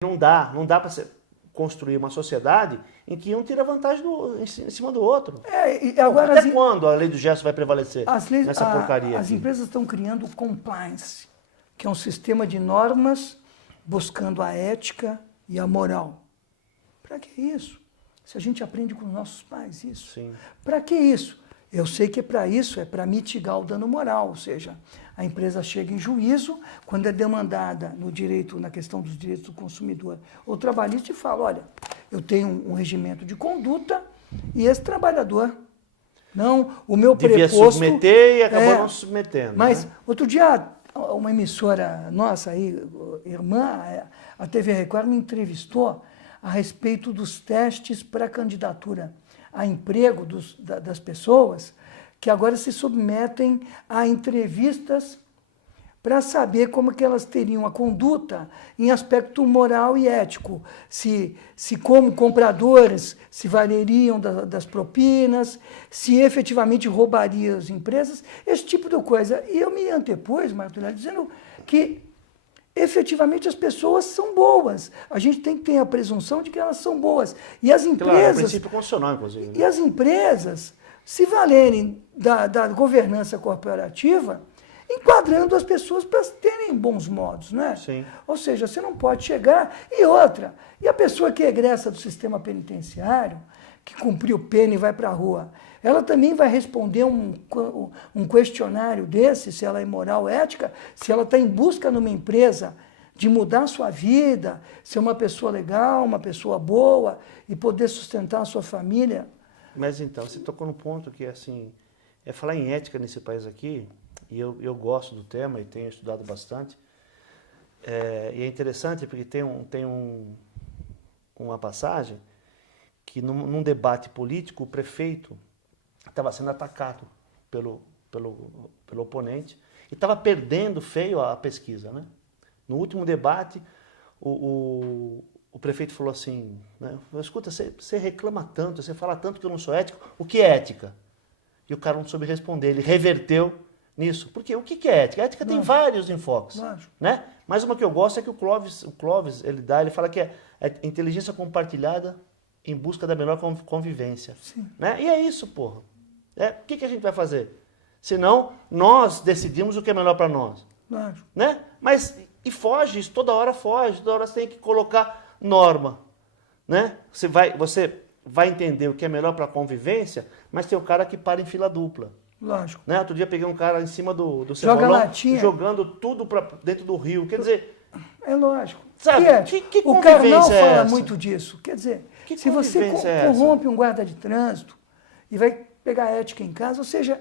Não dá para construir uma sociedade em que um tira vantagem em cima do outro. E agora até quando a lei do gesto vai prevalecer nessa porcaria? As empresas estão criando o compliance, que é um sistema de normas buscando a ética e a moral. Para que isso? Se a gente aprende com os nossos pais isso. Para que isso? Eu sei que é para isso, é para mitigar o dano moral, ou seja, a empresa chega em juízo quando é demandada no direito, na questão dos direitos do consumidor ou trabalhista e fala, olha, eu tenho um regimento de conduta e esse trabalhador, não, o meu devia preposto... submeter e acabou não se submetendo. Mas, né? Outro dia, uma emissora nossa aí, irmã, a TV Record, me entrevistou a respeito dos testes para candidatura a emprego das pessoas que agora se submetem a entrevistas para saber como que elas teriam a conduta em aspecto moral e ético. Se como compradores, se valeriam das propinas, se efetivamente roubariam as empresas, esse tipo de coisa. E eu me antepus, Marco, dizendo que efetivamente as pessoas são boas. A gente tem que ter a presunção de que elas são boas. E as empresas... Claro, é um princípio constitucional, inclusive. Né? E as empresas se valerem da governança corporativa, enquadrando as pessoas para terem bons modos, né? Sim. Ou seja, você não pode chegar... E outra, e a pessoa que egressa do sistema penitenciário, que cumpriu pena e vai para a rua, ela também vai responder um questionário desse, se ela é moral, ética, se ela está em busca numa empresa de mudar a sua vida, ser uma pessoa legal, uma pessoa boa e poder sustentar a sua família. Mas então, você tocou no ponto que, assim, é falar em ética nesse país aqui, e eu gosto do tema e tenho estudado bastante, e é interessante porque tem uma passagem que num debate político o prefeito estava sendo atacado pelo oponente e estava perdendo feio a pesquisa. Né? No último debate, o prefeito falou assim, né, escuta, você reclama tanto, você fala tanto que eu não sou ético, o que é ética? E o cara não soube responder, ele reverteu nisso. Porque o que é ética? A ética tem vários enfoques. Né? Mas uma que eu gosto é que o Clóvis ele fala que é inteligência compartilhada em busca da melhor convivência. Né? E é isso, porra. O que a gente vai fazer? Senão, nós decidimos o que é melhor para nós. Né? Mas, e foge, isso toda hora foge, toda hora você tem que colocar norma. Né? Você vai entender o que é melhor para a convivência, mas tem o cara que para em fila dupla. Lógico. Né? Outro dia peguei um cara em cima do cebolão, jogando tudo para dentro do rio. Quer dizer... É lógico. Sabe, que o Karnal fala essa? muito disso. Quer dizer, que se você corrompe um guarda de trânsito e vai pegar ética em casa, ou seja,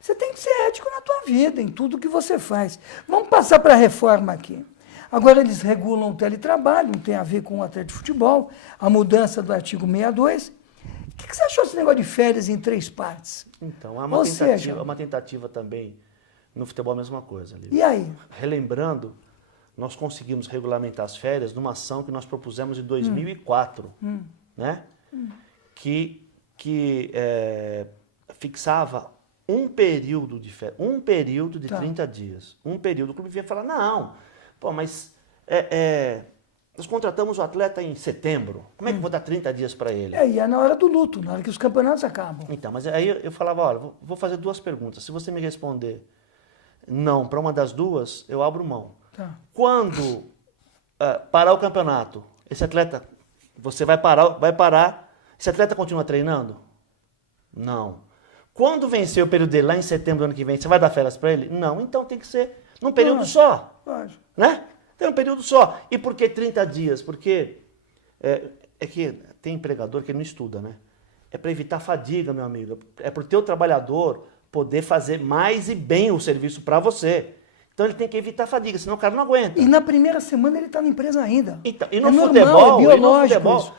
você tem que ser ético na tua vida, em tudo que você faz. Vamos passar para a reforma aqui. Agora eles regulam o teletrabalho, não tem a ver com o atleta de futebol, a mudança do artigo 62. O que você achou desse negócio de férias em 3 partes? Então, há uma tentativa também no futebol, a mesma coisa. Lívia. E aí? Relembrando, nós conseguimos regulamentar as férias numa ação que nós propusemos em 2004, né? Que fixava um período de férias, um período de 30 dias. Um período. O clube vinha falar, não, pô, mas nós contratamos o atleta em setembro. Como é que eu vou dar 30 dias para ele? E é na hora do luto, na hora que os campeonatos acabam. Então, mas aí eu falava, olha, vou fazer 2 perguntas. Se você me responder não para uma das 2, eu abro mão. Quando parar o campeonato, esse atleta, você vai parar, esse atleta continua treinando? Não. Quando vencer o período dele, lá em setembro do ano que vem, você vai dar férias para ele? Não. Então tem que ser num período só. Né? Tem um período só. E por que 30 dias? Porque é que tem empregador que não estuda, né? É para evitar fadiga, meu amigo. É para o teu trabalhador poder fazer mais e bem o serviço para você. Então ele tem que evitar fadiga, senão o cara não aguenta. E na primeira semana ele está na empresa ainda. Então, e no futebol, biológico,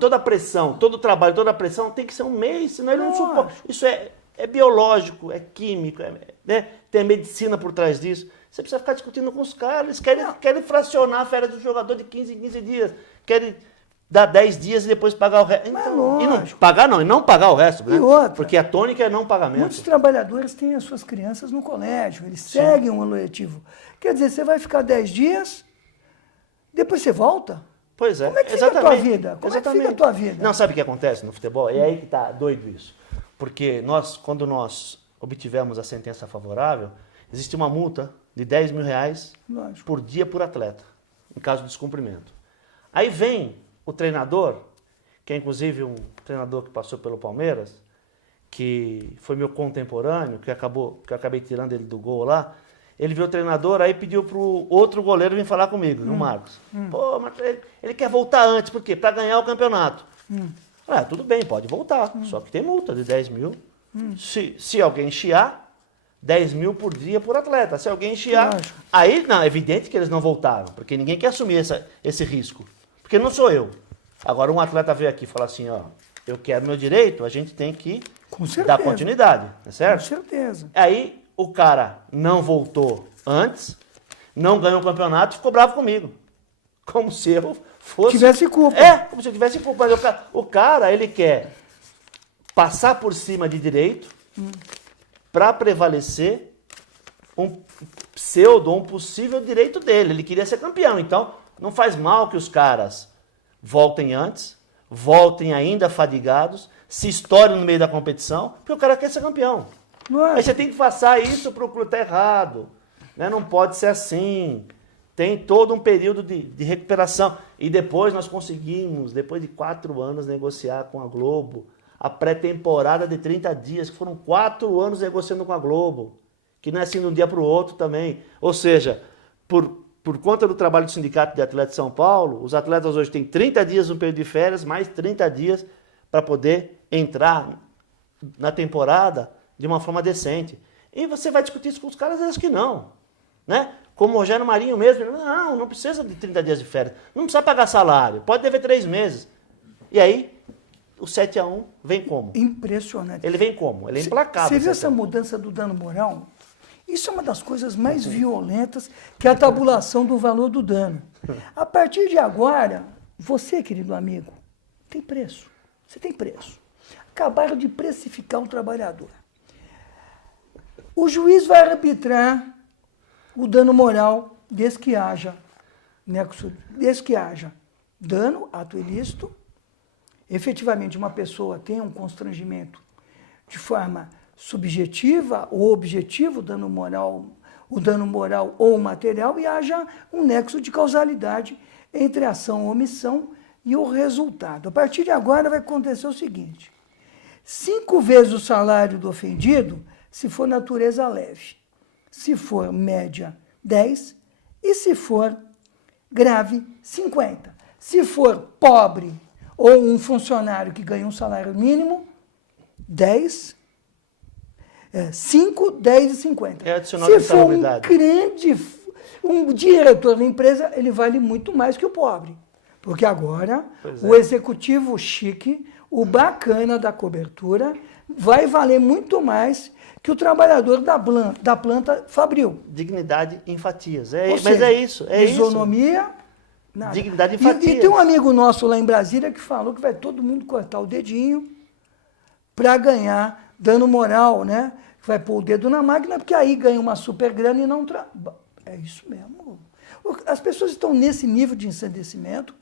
toda a pressão, todo o trabalho, toda a pressão tem que ser um mês, senão ele não suporta. Isso é biológico, é químico, né? Tem medicina por trás disso. Você precisa ficar discutindo com os caras, eles querem fracionar a férias do jogador de 15 em 15 dias, querem dar 10 dias e depois pagar o resto. Então, e não pagar o resto, né? Porque a tônica é não pagamento. Muitos trabalhadores têm as suas crianças no colégio, eles seguem um ano letivo. Quer dizer, você vai ficar 10 dias Depois você volta? Pois é. Como é que fica a tua vida? Como é que fica a tua vida? Não, sabe o que acontece no futebol? É aí que tá doido isso. Porque quando nós obtivemos a sentença favorável, existe uma multa de 10 mil reais Lógico. por dia por atleta, em caso de descumprimento. Aí vem o treinador, que é inclusive um treinador que passou pelo Palmeiras, que foi meu contemporâneo, que eu acabei tirando ele do gol lá. Ele viu o treinador, aí pediu pro outro goleiro vir falar comigo, o Marcos. Pô, mas ele quer voltar antes, por quê? Para ganhar o campeonato. Ah, tudo bem, pode voltar, só que tem multa de 10 mil. Se alguém chiar, 10 mil por dia por atleta. Se alguém chiar, Lógico. aí não, é evidente que eles não voltaram, porque ninguém quer assumir esse risco. Porque não sou eu. Agora um atleta veio aqui e fala assim, ó, eu quero meu direito, a gente tem que Com certeza. dar continuidade, tá certo? Com certeza. Aí o cara não voltou antes, não ganhou o campeonato e ficou bravo comigo. Como se eu fosse... Tivesse culpa. Como se eu tivesse culpa. Mas o cara, ele quer passar por cima de direito para prevalecer um pseudo, um possível direito dele. Ele queria ser campeão. Então, não faz mal que os caras voltem antes, voltem ainda fadigados, se estourem no meio da competição, porque o cara quer ser campeão. Lógico. Aí você tem que passar isso para o clube, tá errado. Né? Não pode ser assim. Tem todo um período de recuperação. E depois nós conseguimos, depois de 4 anos, negociar com a Globo a pré-temporada de 30 dias, que foram 4 anos negociando com a Globo. Que não é assim de um dia para o outro também. Ou seja, por conta do trabalho do Sindicato de Atletas de São Paulo, os atletas hoje têm 30 dias no período de férias, mais 30 dias para poder entrar na temporada de uma forma decente. E você vai discutir isso com os caras, eles que não. Né? Como o Rogério Marinho mesmo, não precisa de 30 dias de férias, não precisa pagar salário, pode dever 3 meses. E aí, o 7-1 vem como? Impressionante. Ele vem como? Ele é implacável. Você viu essa mudança do dano moral? Isso é uma das coisas mais violentas que a tabulação do valor do dano. A partir de agora, você, querido amigo, tem preço. Você tem preço. Acabaram de precificar um trabalhador. O juiz vai arbitrar o dano moral desde que haja dano, ato ilícito, efetivamente uma pessoa tenha um constrangimento de forma subjetiva ou objetiva, o dano moral ou material, e haja um nexo de causalidade entre a ação ou omissão e o resultado. A partir de agora vai acontecer o seguinte: 5 vezes o salário do ofendido, se for natureza leve. Se for média, 10. E se for grave, 50. Se for pobre ou um funcionário que ganha um salário mínimo, 10, 5, 10 e 50. É adicional se de for salubridade. um diretor da empresa, ele vale muito mais que o pobre. Porque agora Pois o é. executivo chique, o bacana da cobertura, vai valer muito mais que o trabalhador da planta fabril. Dignidade em fatias. Ou Mas seja, é isso. É isonomia, nada. Dignidade em E fatias. tem um amigo nosso lá em Brasília que falou que vai todo mundo cortar o dedinho para ganhar dano moral, né? Vai pôr o dedo na máquina, porque aí ganha uma super grana e não... É isso mesmo. As pessoas estão nesse nível de ensandecimento.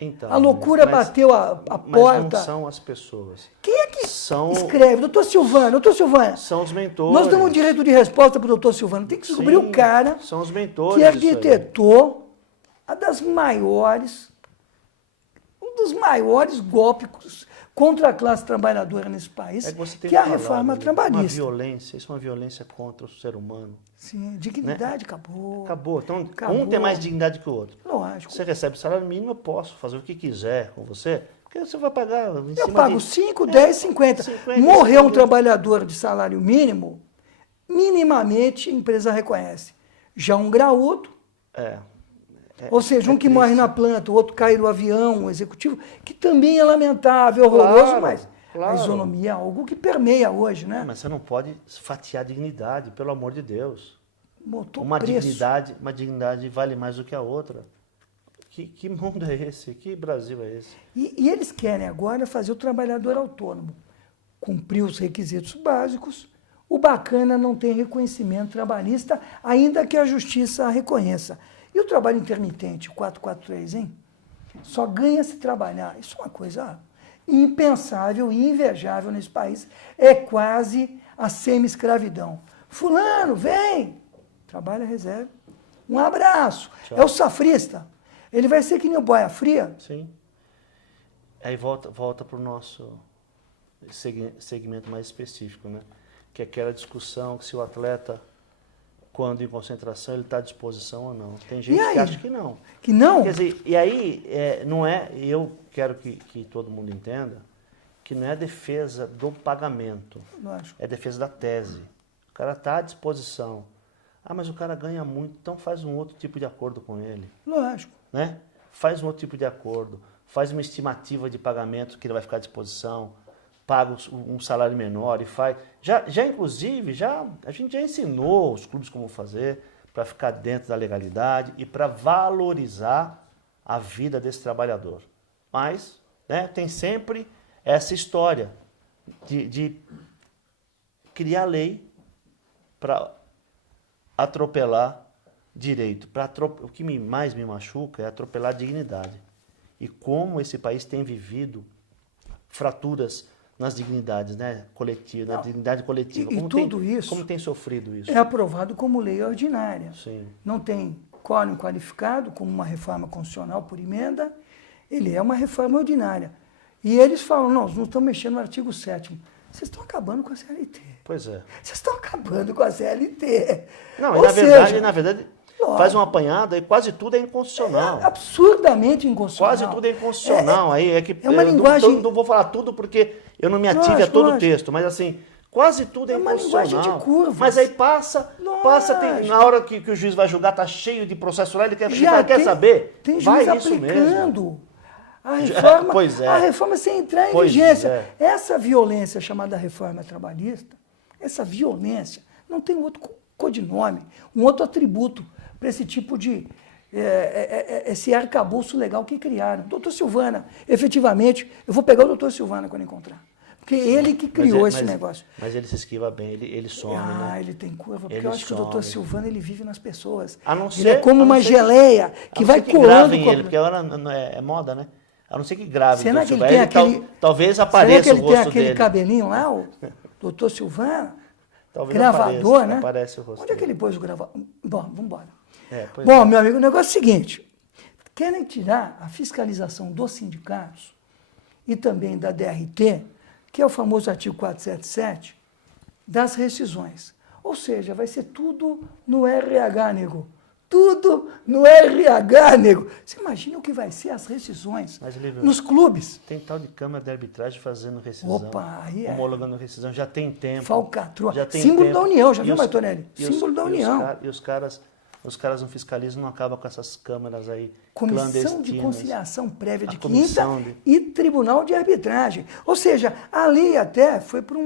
Então, A loucura mas- bateu a Mas porta. não são as pessoas. Quem é que São- escreve? Doutor Silvano, São os mentores. nós damos direito de resposta para o doutor Silvano. Tem que descobrir Sim, o cara são os mentores que disso aí. arquitetou um dos maiores golpes contra a classe trabalhadora nesse país, É que você tem que é a falado, reforma né? trabalhista. Isso é uma violência contra o ser humano. Sim, dignidade acabou. Acabou. Então, Acabou. um tem mais dignidade que o outro. Lógico. Você recebe salário mínimo, eu posso fazer o que quiser com você, porque você vai pagar em Eu cima pago de... 5, 10, 50. 50, Morreu um 50. trabalhador de salário mínimo, minimamente a empresa reconhece. Já um graúdo, ou seja, um que morre na planta, o outro cai no avião, um executivo, que também é lamentável, horroroso, Claro, mas claro. a isonomia é algo que permeia hoje, né? Mas você não pode fatiar a dignidade, pelo amor de Deus. Botou Uma preço. dignidade vale mais do que a outra. Que mundo é esse? Que Brasil é esse? E eles querem agora fazer o trabalhador autônomo. Cumprir os requisitos básicos. O bacana não tem reconhecimento trabalhista, ainda que a justiça reconheça. E o trabalho intermitente, o 443, hein? Só ganha se trabalhar. Isso é uma coisa impensável e invejável nesse país. É quase a semi-escravidão. Fulano, vem! Trabalha, reserva. Um abraço. Tchau. É o safrista. Ele vai ser que nem o boia fria. Sim. Aí volta para o nosso segmento mais específico, né? Que é aquela discussão que se o atleta, quando em concentração, ele está à disposição ou não. Tem gente que acha que não. Que não? Quer dizer, e aí, não é, eu quero que todo mundo entenda, que não é defesa do pagamento, Lógico. é defesa da tese. O cara está à disposição. Ah, mas o cara ganha muito, então faz um outro tipo de acordo com ele. Lógico. Né? Faz um outro tipo de acordo, faz uma estimativa de pagamento que ele vai ficar à disposição, paga um salário menor e faz. Inclusive, a gente já ensinou os clubes como fazer para ficar dentro da legalidade e para valorizar a vida desse trabalhador. Mas, né, tem sempre essa história de criar lei para atropelar direito. O que mais me machuca é atropelar a dignidade. E como esse país tem vivido fraturas nas dignidades, né, coletivas, na dignidade coletiva. E tudo isso como tem sofrido isso? é aprovado como lei ordinária. Sim. Não tem quórum qualificado, como uma reforma constitucional por emenda. Ele é uma reforma ordinária. E eles falam, não, nós não estamos mexendo no artigo 7º. Vocês estão acabando com a CLT. Pois é. Vocês estão acabando com a CLT. Não, Ou seja, na verdade, lógico, faz uma apanhada e quase tudo é inconstitucional. é absurdamente inconstitucional. Quase tudo é inconstitucional. É uma linguagem... Não vou falar tudo porque eu não me ative Lógico, a todo o lógico. texto, mas assim, quase tudo é uma linguagem inconstitucional. de curvas. Mas aí passa, Lógico. na hora que o juiz vai julgar, tá cheio de processo lá, ele quer saber? Tem Vai juiz isso mesmo. aplicando. A reforma, Pois é. a reforma sem entrar em Pois vigência. é. Essa violência chamada reforma trabalhista, essa violência não tem outro codinome, um outro atributo para esse tipo de... esse arcabouço legal que criaram. Doutor Silvana, efetivamente, eu vou pegar o doutor Silvana quando encontrar. Porque ele que criou esse negócio. Mas ele se esquiva bem, ele some, né? Ele tem curva, porque Ele eu acho que o doutor some. Silvano ele vive nas pessoas. A não Ele ser- é como a não uma ser- geleia que vai colando. gravem com a- ele, porque agora é moda, né? A não ser que grave. Será que ele Silva, tem aquele... talvez Será apareça que ele o tem rosto aquele dele. cabelinho lá, o doutor Silvano? Talvez Gravador, apareça, né? aparece o rosto Onde é que dele. ele pôs o gravador? Bom, vamos embora. Pois Bom, é. meu amigo, o negócio é o seguinte. Querem tirar a fiscalização dos sindicatos e também da DRT, que é o famoso artigo 477, das rescisões. Ou seja, vai ser tudo no RH, nego. Tudo no RH, nego. Você imagina o que vai ser as rescisões Mas, Lívio, nos clubes? Tem tal de câmara de arbitragem fazendo rescisão. Opa, aí é. Homologando rescisão, já tem tempo. Falcatrua. Já tem Símbolo tempo. da União, já E viu, os- Martorelli? e os- Símbolo da e União. os caras não fiscalizam, não acabam com essas câmaras aí Comissão de clandestinas. conciliação prévia de A comissão quinta de- e tribunal de arbitragem. Ou seja, a lei até foi por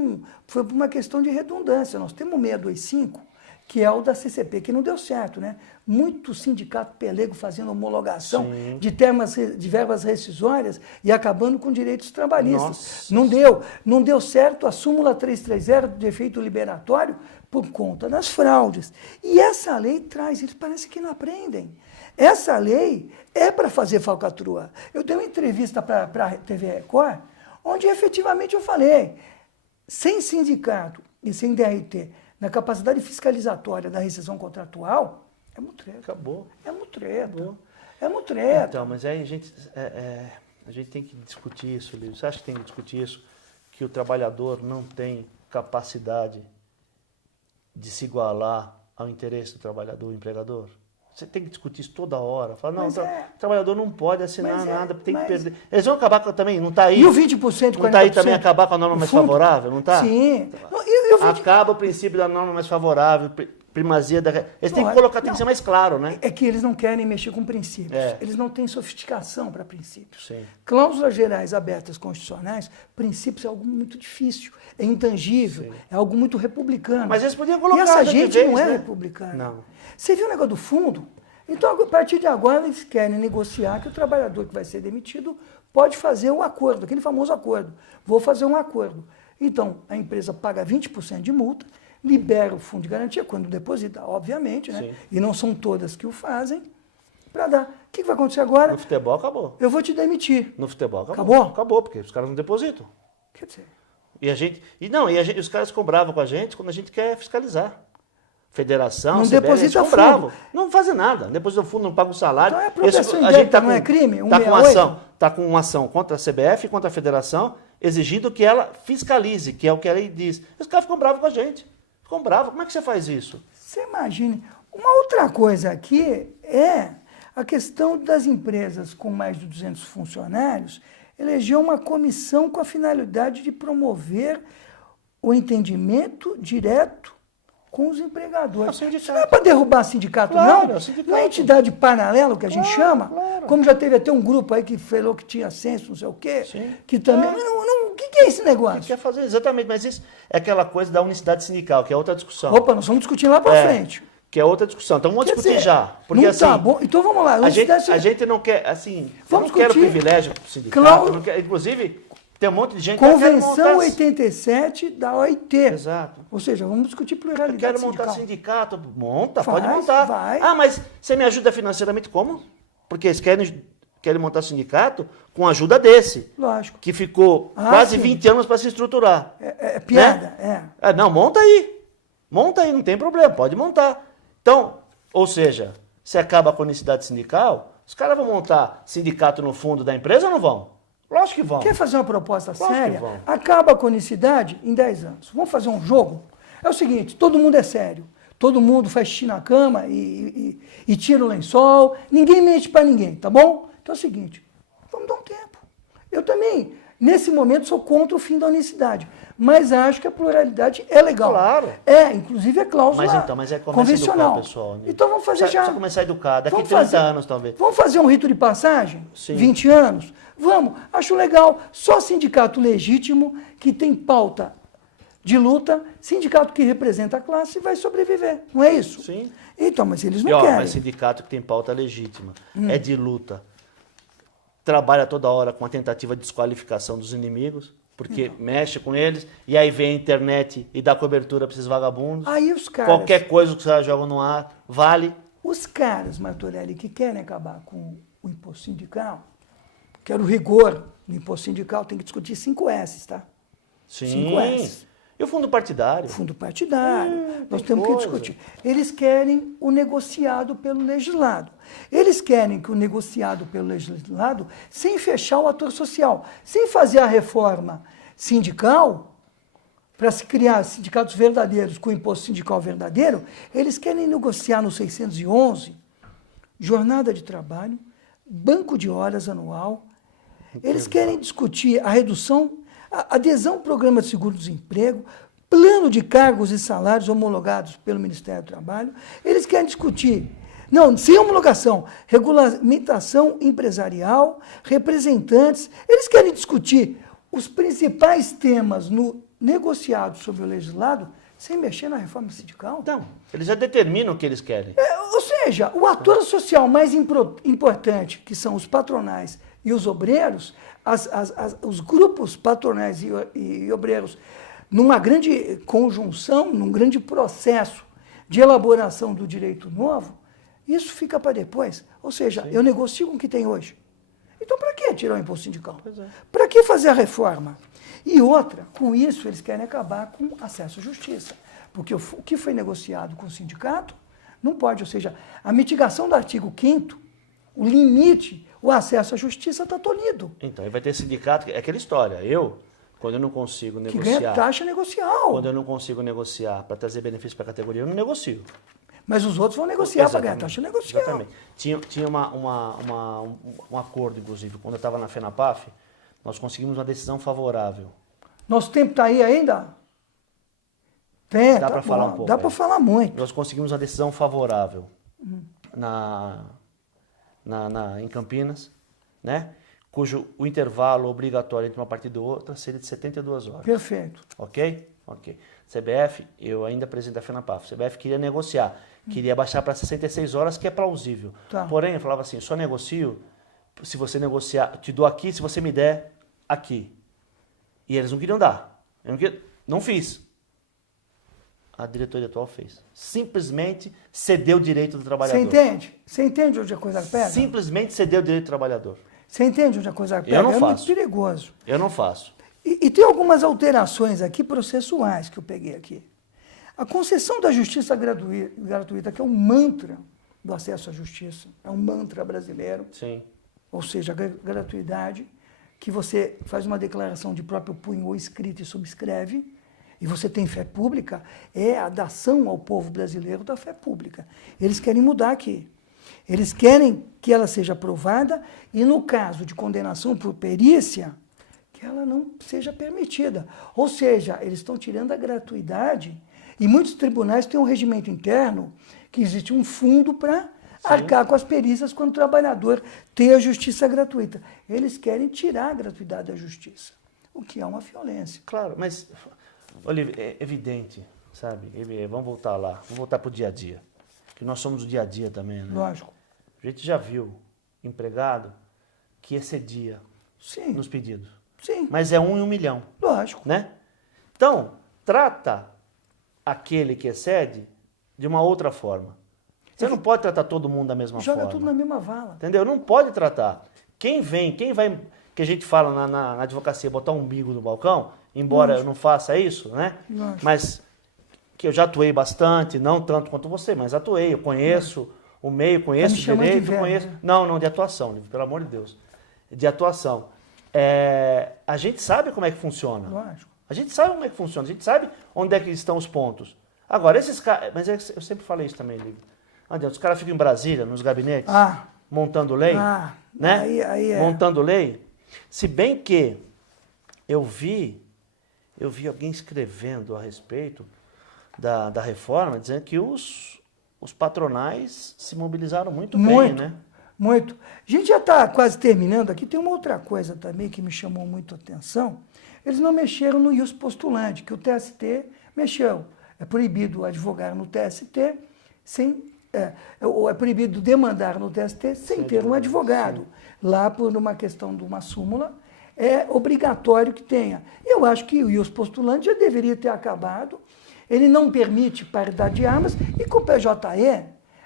uma questão de redundância. Nós temos o 625, que é o da CCP, que não deu certo, né? Muito sindicato pelego fazendo homologação Sim. de verbas rescisórias e acabando com direitos trabalhistas. Nossa. Não deu certo a súmula 330 de efeito liberatório por conta das fraudes. E essa lei traz, eles parecem que não aprendem. Essa lei é para fazer falcatrua. Eu dei uma entrevista para a TV Record, onde efetivamente eu falei, sem sindicato e sem DRT, na capacidade fiscalizatória da rescisão contratual, é mutreta. Acabou. É mutreta. Acabou. É mutreta. Então, mas aí a gente tem que discutir isso, Lívio. Você acha que tem que discutir isso? Que o trabalhador não tem capacidade de se igualar ao interesse do trabalhador, do empregador? Você tem que discutir isso toda hora. Fala, não, Mas o trabalhador não pode assinar Mas nada, tem que mas- perder. Eles vão acabar também, não está aí? E o 20%, 40%? Não está aí também acabar com a norma o mais fundo? favorável, não está? Sim. E o 20%? Acaba o princípio da norma mais favorável, primazia da... Eles têm Não, que colocar, tem não. que ser mais claro, né? É que eles não querem mexer com princípios. É. Eles não têm sofisticação para princípios. Sim. Cláusulas gerais abertas constitucionais, princípios é algo muito difícil, é intangível, Sim. é algo muito republicano. Mas eles podiam E colocar essa de gente vez, não é né? republicana. Não. Você viu o negócio do fundo? Então, a partir de agora, eles querem negociar que o trabalhador que vai ser demitido pode fazer um acordo, aquele famoso acordo. Vou fazer um acordo. Então, a empresa paga 20% de multa, libera o fundo de garantia, quando deposita, obviamente, né? Sim. E não são todas que o fazem. para dar. O que vai acontecer agora? No futebol acabou. Eu vou te demitir. No futebol acabou. Acabou? Acabou, porque os caras não depositam. Quer dizer, Os caras ficam bravos com a gente quando a gente quer fiscalizar. Federação, não CBF, deposita eles ficam fundo. bravos. Não fazem nada. Deposita fundo, não paga o salário. Então é proteção a gente indébita, não é crime? Tá com uma ação contra a CBF, contra a federação, exigindo que ela fiscalize, que é o que a lei diz. Os caras ficam bravos com a gente. Ficam bravos. Como é que você faz isso? você imagine. Uma outra coisa aqui é a questão das empresas com mais de 200 funcionários eleger uma comissão com a finalidade de promover o entendimento direto com os empregadores. Isso não é para derrubar sindicato, Claro, não. é o sindicato. Não é entidade paralela, que a gente chama. Claro. Como já teve até um grupo aí que falou que tinha censo, não sei o quê. Sim. Que também... O que é esse negócio? Quer fazer exatamente, mas isso é aquela coisa da unicidade sindical, que é outra discussão. Opa, nós vamos discutir lá para frente. Que é outra discussão. Então vamos Quer discutir dizer, já. Porque não assim, tá bom. Então vamos lá. a gente não quer, assim, eu não quero privilégio para o sindicato. Não quero, inclusive, tem um monte de gente que Convenção 87 da OIT. Exato. Ou seja, vamos discutir pluralidade Eu quero sindical. montar sindicato. Monta, Faz, pode montar. vai. Ah, mas você me ajuda financeiramente como? Porque eles querem montar sindicato com a ajuda desse. Lógico. Que ficou quase sim. 20 anos para se estruturar. É piada, né? Não, monta aí. Monta aí, não tem problema, pode montar. Então, ou seja, se acaba com a unicidade sindical, os caras vão montar sindicato no fundo da empresa ou não vão? Lógico que vão. Quer fazer uma proposta Lógico séria? que vão. Acaba com a unicidade em 10 anos. Vamos fazer um jogo? É o seguinte, todo mundo é sério. Todo mundo faz xixi na cama e tira o lençol. Ninguém mente para ninguém, tá bom? Então é o seguinte, vamos dar um tempo. Eu também, nesse momento, sou contra o fim da unicidade. Mas acho que a pluralidade é legal. Claro. Inclusive é cláusula Mas começa convencional. a educar o pessoal. Né? Então vamos fazer Precisa começar a educar. Daqui Vamos 30 fazer. anos, talvez. Vamos fazer um rito de passagem? Sim. 20 anos? Vamos. Acho legal. Só sindicato legítimo, que tem pauta de luta, sindicato que representa a classe vai sobreviver. Não é isso? Sim. Então, mas eles não querem. Mas sindicato que tem pauta legítima, é de luta, trabalha toda hora com a tentativa de desqualificação dos inimigos, porque mexe com eles, e aí vem a internet e dá cobertura para esses vagabundos. Aí os caras... Qualquer coisa que os caras jogam no ar, vale. Os caras, Martorelli, que querem acabar com o imposto sindical, quero rigor no imposto sindical, tem que discutir 5 S's, tá? Sim. 5 S's. E o fundo partidário? Fundo partidário. Nós temos coisa. que discutir. Eles querem o negociado pelo legislado. Eles querem que o negociado pelo legislado, sem fechar o ator social, sem fazer a reforma sindical, para se criar sindicatos verdadeiros com imposto sindical verdadeiro, eles querem negociar no 611 jornada de trabalho, banco de horas anual. Eles querem discutir a redução, a adesão ao programa de seguro-desemprego, plano de cargos e salários homologados pelo Ministério do Trabalho. Eles querem discutir, não, sem homologação, regulamentação empresarial, representantes. Eles querem discutir os principais temas no negociado sobre o legislado sem mexer na reforma sindical. Então, eles já determinam o que eles querem. Ou seja, o ator social mais importante, que são os patronais e os obreiros, os grupos patronais e obreiros, numa grande conjunção, num grande processo de elaboração do direito novo, isso fica para depois. Ou seja, eu negocio com o que tem hoje. Então, para que tirar o imposto sindical? Para que fazer a reforma? E outra, com isso, eles querem acabar com acesso à justiça. Porque o que foi negociado com o sindicato não pode, ou seja, a mitigação do artigo 5º, o limite, o acesso à justiça está tolhido. Então, aí vai ter sindicato, é aquela história. Quando eu não consigo Que negociar... ganha taxa negocial. Quando eu não consigo negociar para trazer benefício para a categoria, eu não negocio. Mas os outros vão negociar para ganhar taxa negocial. Exatamente. Tinha um acordo, inclusive, quando eu estava na FENAPAF, nós conseguimos uma decisão favorável. Nosso tempo está aí ainda? Tem, Dá para falar um pouco. Dá para falar muito. Nós conseguimos uma decisão favorável em Campinas, né? Cujo o intervalo obrigatório entre uma partida e outra seria de 72 horas. Perfeito. Ok? Ok. CBF, eu ainda presidente da FENAPAF, CBF queria negociar, queria baixar para 66 horas, que é plausível. Tá. Porém, eu falava assim, só negocio se você negociar, te dou aqui, se você me der aqui. E eles não queriam dar. Eu não fiz. a diretoria atual fez. Simplesmente cedeu o direito do trabalhador. Você entende? Você entende onde a coisa pega? Simplesmente cedeu o direito do trabalhador. Você entende onde a coisa pega? Eu não É faço. muito perigoso. Eu não faço. E tem algumas alterações aqui processuais que eu peguei aqui. A concessão da justiça gratuita, que é um mantra do acesso à justiça, é um mantra brasileiro, Sim. ou seja, a gratuidade, que você faz uma declaração de próprio punho ou escrita e subscreve, e você tem fé pública, é a dação ao povo brasileiro da fé pública. Eles querem mudar aqui. Eles querem que ela seja aprovada e, no caso de condenação por perícia, que ela não seja permitida. Ou seja, eles estão tirando a gratuidade e muitos tribunais têm um regimento interno que existe um fundo para arcar com as perícias quando o trabalhador tem a justiça gratuita. Eles querem tirar a gratuidade da justiça, o que é uma violência. Claro, mas, Olívio, é evidente, sabe? Vamos voltar lá, vamos voltar para o dia a dia. Que nós somos o dia a dia também, né? Lógico. A gente já viu empregado que excedia Sim. nos pedidos. Sim. Mas é 1 em 1 milhão, Lógico. né? Então, trata aquele que excede de uma outra forma. Você não pode tratar todo mundo da mesma Joga forma. tudo na mesma vala. Entendeu? Não pode tratar. Quem vai, que a gente fala na advocacia, botar um umbigo no balcão, embora eu não faça isso, né? Lógico. Mas que eu já atuei bastante, não tanto quanto você, mas atuei, eu conheço o meio, conheço o chamando de direito, velho, conheço... né? Não, de atuação, pelo amor de Deus. De atuação. A gente sabe como é que funciona. Lógico. A gente sabe como é que funciona, a gente sabe onde é que estão os pontos. Agora, esses caras... Mas eu sempre falei isso também, Lívio. Os caras ficam em Brasília, nos gabinetes, montando lei, né? Aí é. Montando lei. Se bem que eu vi alguém escrevendo a respeito da reforma, dizendo que os patronais se mobilizaram muito bem, né? Muito. A gente já está quase terminando aqui. Tem uma outra coisa também que me chamou muito a atenção. Eles não mexeram no ius postulante, que o TST mexeu. É proibido advogar no TST ou é proibido demandar no TST sem ter um advogado. Sim. Lá, por uma questão de uma súmula, é obrigatório que tenha. Eu acho que o ius postulante já deveria ter acabado. Ele não permite paridade de armas e com o PJE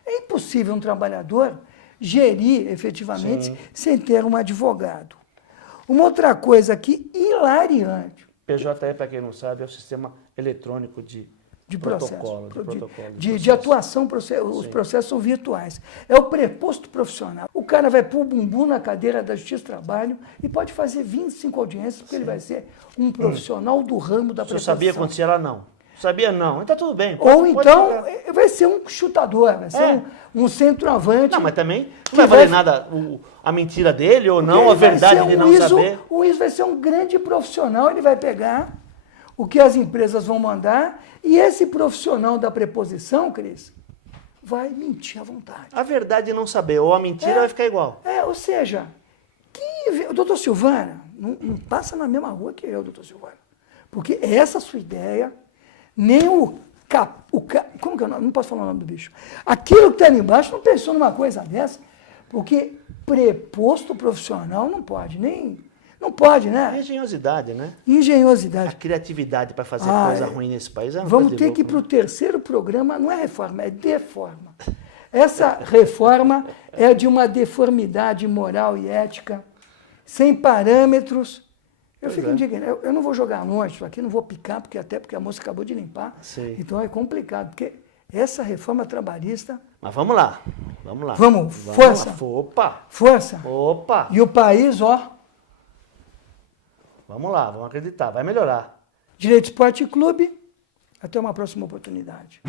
é impossível um trabalhador gerir efetivamente sem ter um advogado. Uma outra coisa aqui hilariante. PJE, para quem não sabe, é o sistema eletrônico de protocolo. De atuação, os processos são virtuais. É o preposto profissional. O cara vai pôr o bumbum na cadeira da Justiça do Trabalho e pode fazer 25 audiências, porque ele vai ser um profissional do ramo da preposição. Você sabia acontecer lá? Não. Sabia não. Então tudo bem. Ou então vai ser um chutador, vai ser um centroavante. Não, mas também não vai valer nada a mentira dele ou não, a verdade de não saber. O juiz vai ser um grande profissional, ele vai pegar o que as empresas vão mandar e esse profissional da preposição, Cris, vai mentir à vontade. A verdade de não saber ou a mentira vai ficar igual. Ou seja, o doutor Silvana não passa na mesma rua que eu, doutor Silvana. Porque essa sua ideia... Nem como que é o nome? Não posso falar o nome do bicho. Aquilo que está ali embaixo não pensou numa coisa dessa, porque preposto profissional não pode, não pode, né? Engenhosidade, né? Engenhosidade. A criatividade para fazer coisa ruim nesse país é uma Vamos coisa ter que ir para o terceiro programa, não é reforma, é deforma. Essa reforma é de uma deformidade moral e ética, sem parâmetros. Eu fico indignado. Eu não vou jogar longe isso aqui, não vou picar, porque a moça acabou de limpar. Sim. Então é complicado, porque essa reforma trabalhista... Mas vamos lá. Vamos, força. Lá. Opa! Força. Opa! E o país, Vamos lá, vamos acreditar, vai melhorar. Direito Esporte Clube, até uma próxima oportunidade.